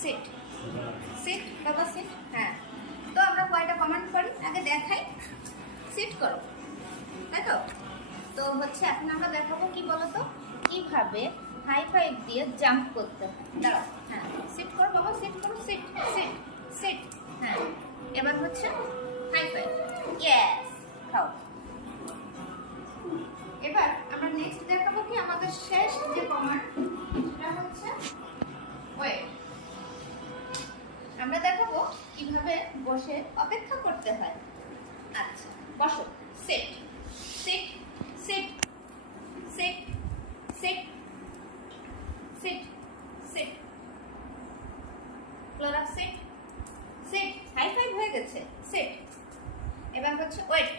Seat seat বাবা seat. হ্যাঁ, তো আমরা কয়টা কমান্ড করি আগে দেখাই। সিট করো, তাই তো? তো হচ্ছে এখন আমরা দেখাবো কি বলতো, কিভাবে হাই ফাইভ দিয়ে জাম্প করতে হয়। দাঁড়াও, হ্যাঁ সিট করো বাবা, সিট করো, সিট সিট সিট। হ্যাঁ, এবার হচ্ছে হাই ফাইভ, ইয়েস, খাও। এবার আমরা নেক্সট দেখাবো কি আমাদের শেষ যে কমান্ড, সেটা হচ্ছে ওয়েট। আমরা দেখাবো কিভাবে বসে অপেক্ষা করতে হয়। আচ্ছা, বসো, sit sit sit sit sit sit sit. Flora sit sit, high five হয়ে গেছে, সিট। এবার হচ্ছে ওয়েট।